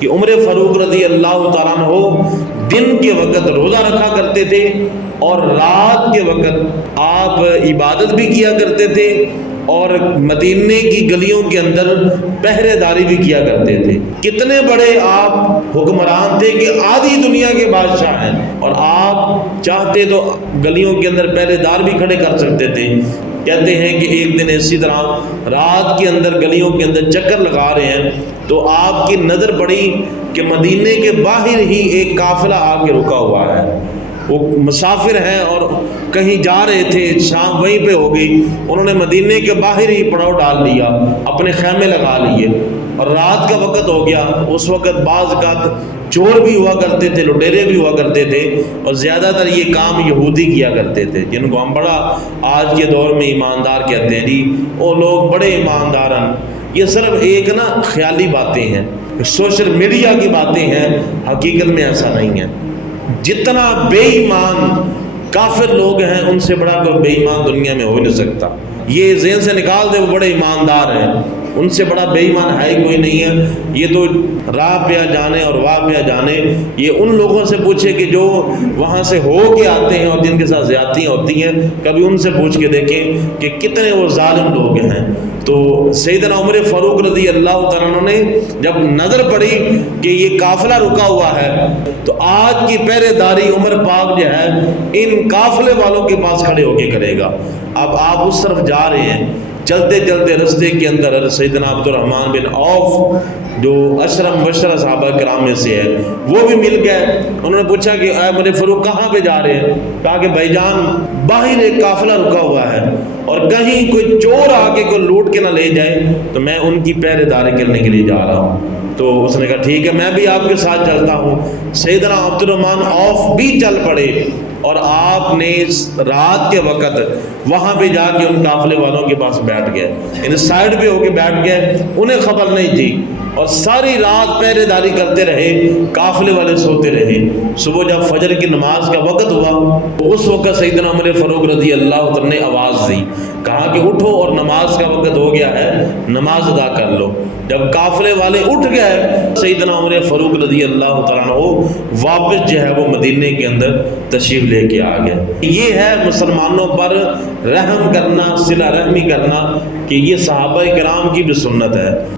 کہ عمر فاروق رضی اللہ تعالیٰ عنہ دن کے وقت روزہ رکھا کرتے تھے اور رات کے وقت آپ عبادت بھی کیا کرتے تھے اور مدینے کی گلیوں کے اندر پہرے داری بھی کیا کرتے تھے۔ کتنے بڑے آپ حکمران تھے کہ آدھی دنیا کے بادشاہ ہیں، اور آپ چاہتے تو گلیوں کے اندر پہرے دار بھی کھڑے کر سکتے تھے۔ کہتے ہیں کہ ایک دن اسی طرح رات کے اندر گلیوں کے اندر چکر لگا رہے ہیں تو آپ کی نظر پڑی کہ مدینے کے باہر ہی ایک قافلہ آ کے رکا ہوا ہے، وہ مسافر ہیں اور کہیں جا رہے تھے، شام وہیں پہ ہو گئی، انہوں نے مدینے کے باہر ہی پڑاؤ ڈال دیا، اپنے خیمے لگا لیے، اور رات کا وقت ہو گیا۔ اس وقت بعض اوقات چور بھی ہوا کرتے تھے، لٹیرے بھی ہوا کرتے تھے، اور زیادہ تر یہ کام یہودی کیا کرتے تھے، جن کو ہم بڑا آج کے دور میں ایماندار کہتے ہیں۔ جی وہ لوگ بڑے ایماندار ہیں۔ یہ صرف ایک خیالی باتیں ہیں، سوشل میڈیا کی باتیں ہیں، حقیقت میں ایسا نہیں ہے۔ جتنا بے ایمان کافر لوگ ہیں ان سے بڑا کوئی بے ایمان دنیا میں ہو نہیں سکتا۔ یہ ذہن سے نکال دے وہ بڑے ایماندار ہیں، ان سے بڑا بے ایمان ہے ہی کوئی نہیں ہے۔ یہ تو راہ پہ جانے اور واہ پہ جانے، یہ ان لوگوں سے پوچھے کہ جو وہاں سے ہو کے آتے ہیں اور جن کے ساتھ زیادتیاں ہوتی ہیں، کبھی ان سے پوچھ کے دیکھیں کہ کتنے وہ ظالم لوگ ہیں۔ تو سیدنا عمر فاروق رضی اللہ تعالیٰ عنہ نے جب نظر پڑی کہ یہ قافلہ رکا ہوا ہے تو آج کی پہرے داری عمر پاک جو ہے ان قافلے والوں کے پاس کھڑے ہو کے کرے گا۔ اب آپ اس طرف جا رہے ہیں، چلتے چلتے رستے کے اندر سیدنا عبد الرحمن بن عوف جو اشرف مبشرہ صحابہ کرام میں سے ہے وہ بھی مل گئے۔ انہوں نے پوچھا کہ اے عمر فاروق کہاں پہ جا رہے ہیں؟ کہا کہ بھائی جان باہر ایک قافلہ رکا ہوا ہے اور کہیں کوئی چور آ کے کوئی لوٹ کے نہ لے جائے تو میں ان کی پہرے داری کرنے کے لیے جا رہا ہوں۔ تو اس نے کہا ٹھیک ہے میں بھی آپ کے ساتھ چلتا ہوں۔ سیدنا عبد الرحمن عوف بھی چل پڑے اور آپ نے رات کے وقت وہاں پہ جا کے ان قافلے والوں کے پاس بیٹھ گئے، ان سائڈ پہ ہو کے بیٹھ گئے، انہیں خبر نہیں تھی، اور ساری رات پہرے داری کرتے رہے، قافلے والے سوتے رہے۔ صبح جب فجر کی نماز کا وقت ہوا اس وقت سیدنا عمر فاروق رضی اللہ عنہ نے آواز دی، کہا کہ اٹھو اور نماز کا وقت ہو گیا ہے، نماز ادا کر لو۔ جب قافلے والے اٹھ گئے سیدنا عمر فاروق رضی اللہ تعالیٰ عنہ واپس جو ہے وہ مدینے کے اندر تشریف لے کے آ گئے۔ یہ ہے مسلمانوں پر رحم کرنا، صلہ رحمی کرنا، کہ یہ صحابہ کرام کی بھی سنت ہے۔